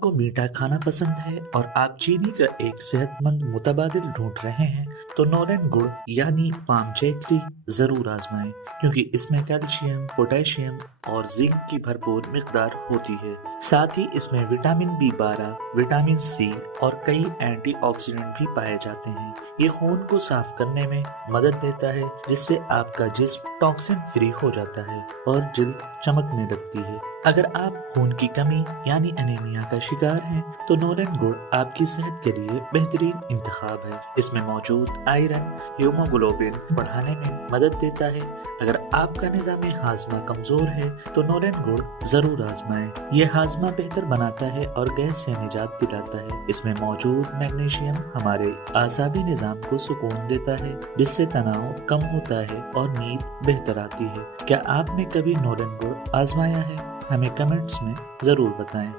आपको मीठा खाना पसंद है और आप चीनी का एक सेहतमंद मुतबादिल ढूंढ रहे हैं तो नोरन गुड़ यानी पाम जैगरी जरूर आजमाएं, क्योंकि इसमें कैल्शियम, पोटेशियम और जिंक की भरपूर मिकदार होती है। साथ ही इसमें विटामिन B12, विटामिन C और कई एंटीऑक्सीडेंट भी पाए जाते हैं। ये खून को साफ करने में मदद देता है, जिससे आपका जिस्म टॉक्सिन फ्री हो जाता है और जल्द चमकने लगती है। अगर आप खून की कमी यानी एनीमिया का शिकार हैं तो नोरन गुड़ आपकी सेहत के लिए बेहतरीन इंतखाब है। इसमें मौजूद आयरन हीमोग्लोबिन बढ़ाने में मदद देता है। अगर आपका निज़ाम हाजमा कमजोर है तो नोरन गुड़ जरूर आजमाएं। ये हाजमा बेहतर बनाता है और गैस से निजात दिलाता है। इसमें मौजूद मैग्नीशियम हमारे आसाबी निजाम को सुकून देता है, जिससे तनाव कम होता है और नींद बेहतर आती है। क्या आपने कभी नोरन गुड़ आजमाया है? हमें कमेंट्स में जरूर बताएं।